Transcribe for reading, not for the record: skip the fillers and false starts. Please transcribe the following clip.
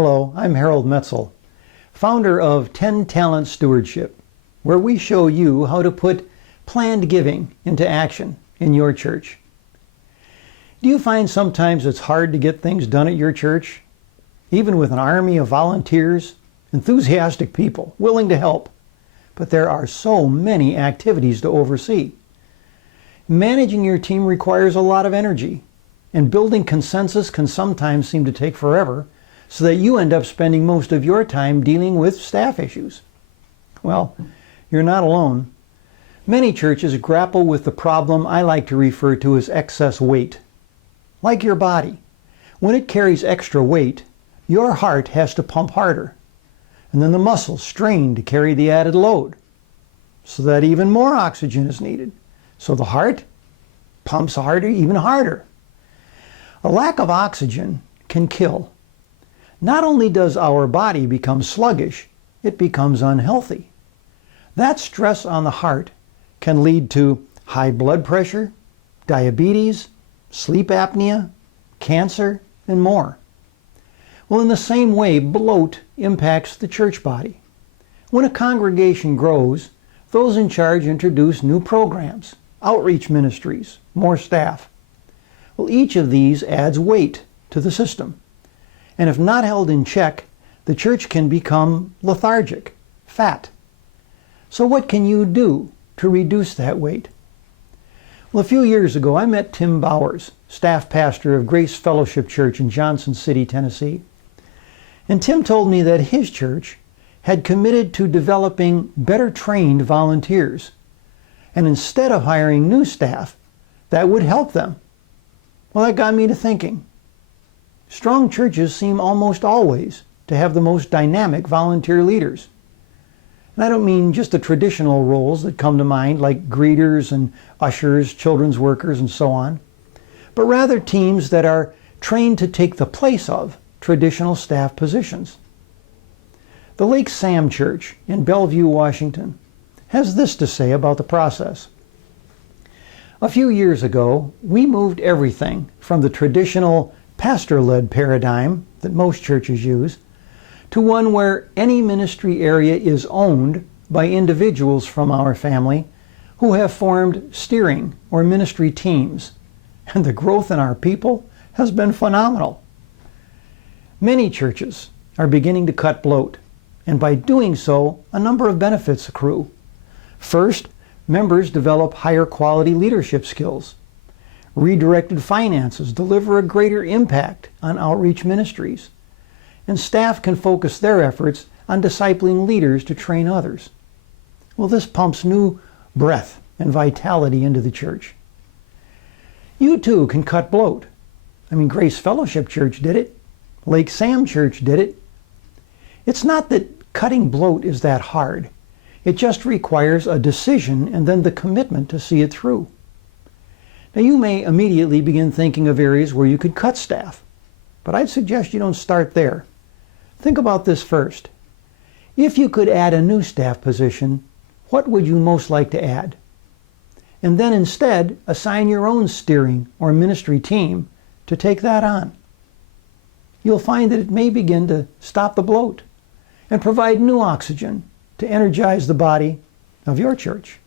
Hello, I'm Harold Metzel, founder of 10 Talent Stewardship, where we show you how to put planned giving into action in your church. Do you find sometimes it's hard to get things done at your church? Even with an army of volunteers, enthusiastic people willing to help, but there are so many activities to oversee. Managing your team requires a lot of energy, and building consensus can sometimes seem to take forever, so that you end up spending most of your time dealing with staff issues. Well, you're not alone. Many churches grapple with the problem I like to refer to as excess weight. Like your body, when it carries extra weight, your heart has to pump harder, and then the muscles strain to carry the added load, so that even more oxygen is needed. So the heart pumps harder, even harder. A lack of oxygen can kill. Not only does our body become sluggish, it becomes unhealthy. That stress on the heart can lead to high blood pressure, diabetes, sleep apnea, cancer, and more. Well, in the same way, bloat impacts the church body. When a congregation grows, those in charge introduce new programs, outreach ministries, more staff. Well, each of these adds weight to the system. And if not held in check, the church can become lethargic, fat. So what can you do to reduce that weight? Well, a few years ago, I met Tim Bowers, staff pastor of Grace Fellowship Church in Johnson City, Tennessee. And Tim told me that his church had committed to developing better trained volunteers. And instead of hiring new staff, that would help them. Well, that got me to thinking. Strong churches seem almost always to have the most dynamic volunteer leaders. And I don't mean just the traditional roles that come to mind, like greeters and ushers, children's workers, and so on, but rather teams that are trained to take the place of traditional staff positions. The Lake Sam Church in Bellevue, Washington, has this to say about the process. A few years ago, we moved everything from the traditional pastor-led paradigm that most churches use to one where any ministry area is owned by individuals from our family who have formed steering or ministry teams. And the growth in our people has been phenomenal. Many churches are beginning to cut bloat, and by doing so, a number of benefits accrue. First, members develop higher quality leadership skills. Redirected finances deliver a greater impact on outreach ministries. And staff can focus their efforts on discipling leaders to train others. Well, this pumps new breath and vitality into the church. You too can cut bloat. Grace Fellowship Church did it. Lake Sam Church did it. It's not that cutting bloat is that hard. It just requires a decision and then the commitment to see it through. Now, you may immediately begin thinking of areas where you could cut staff, but I'd suggest you don't start there. Think about this first. If you could add a new staff position, what would you most like to add? And then instead, assign your own steering or ministry team to take that on. You'll find that it may begin to stop the bloat and provide new oxygen to energize the body of your church.